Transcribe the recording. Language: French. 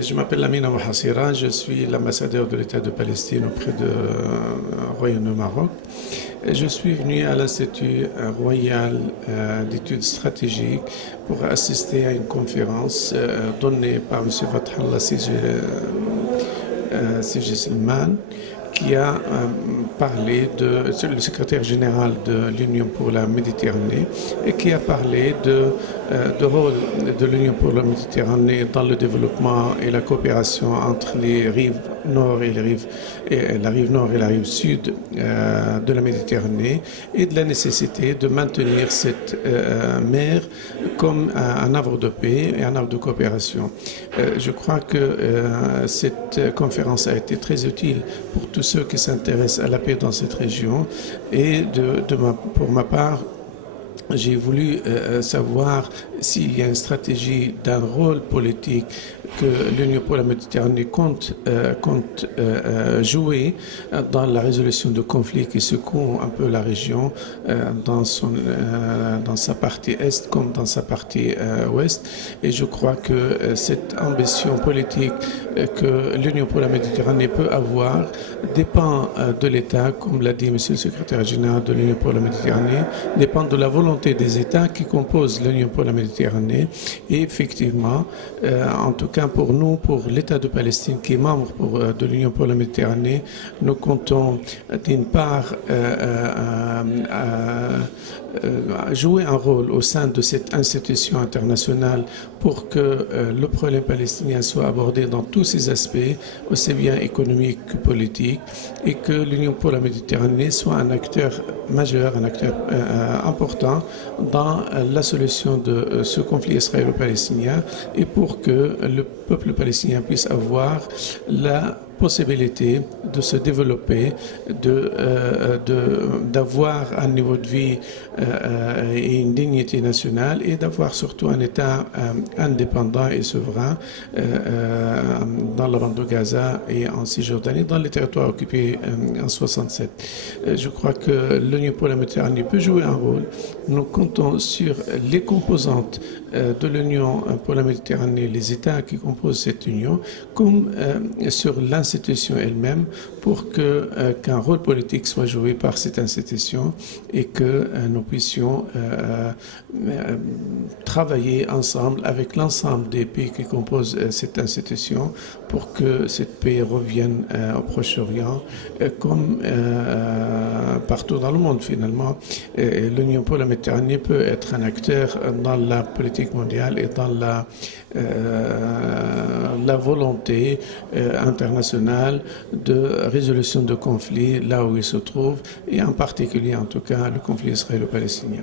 Je m'appelle Lamine Ouahassira, je suis l'ambassadeur de l'État de Palestine auprès du Royaume du Maroc. Je suis venu à l'Institut royal d'études stratégiques pour assister à une conférence donnée par M. Fathallah Siji Salman, qui a parlé le secrétaire général de l'Union pour la Méditerranée, et qui a parlé de rôle de l'Union pour la Méditerranée dans le développement et la coopération entre les rives nord et la rive nord et la rive sud de la Méditerranée, et de la nécessité de maintenir cette mer comme un havre de paix et un havre de coopération. Je crois que cette conférence a été très utile pour tous ceux qui s'intéressent à la paix dans cette région, et pour ma part, j'ai voulu savoir s'il y a une stratégie d'un rôle politique que l'Union pour la Méditerranée compte jouer dans la résolution de conflits qui secouent un peu la région dans sa partie est comme dans sa partie ouest. Et je crois que cette ambition politique que l'Union pour la Méditerranée peut avoir dépend de l'État, comme l'a dit M. le secrétaire général de l'Union pour la Méditerranée, dépend de la volonté des États qui composent l'Union pour la Méditerranée. Et effectivement, en tout cas pour nous, pour l'État de Palestine qui est membre de l'Union pour la Méditerranée, nous comptons d'une part jouer un rôle au sein de cette institution internationale pour que le problème palestinien soit abordé dans tous ses aspects, aussi bien économiques que politiques, et que l'Union pour la Méditerranée soit un acteur majeur, un acteur important dans la solution de ce conflit israélo-palestinien, et pour que le peuple palestinien puisse avoir la possibilité de se développer, d'avoir un niveau de vie et une dignité nationale, et d'avoir surtout un État indépendant et souverain dans la bande de Gaza et en Cisjordanie, dans les territoires occupés en 67. Je crois que l'Union pour la Méditerranée peut jouer un rôle. Nous comptons sur les composantes de l'Union pour la Méditerranée, les États qui composent cette union, comme sur l'institution elle-même, pour qu'un rôle politique soit joué par cette institution, et que nous puissions travailler ensemble avec l'ensemble des pays qui composent cette institution pour que cette paix revienne au Proche-Orient, comme partout dans le monde finalement. L'Union pour la Méditerranée peut être un acteur dans la politique mondiale et dans la volonté internationale de résolution de conflits là où ils se trouvent, et en particulier en tout cas le conflit israélo-palestinien.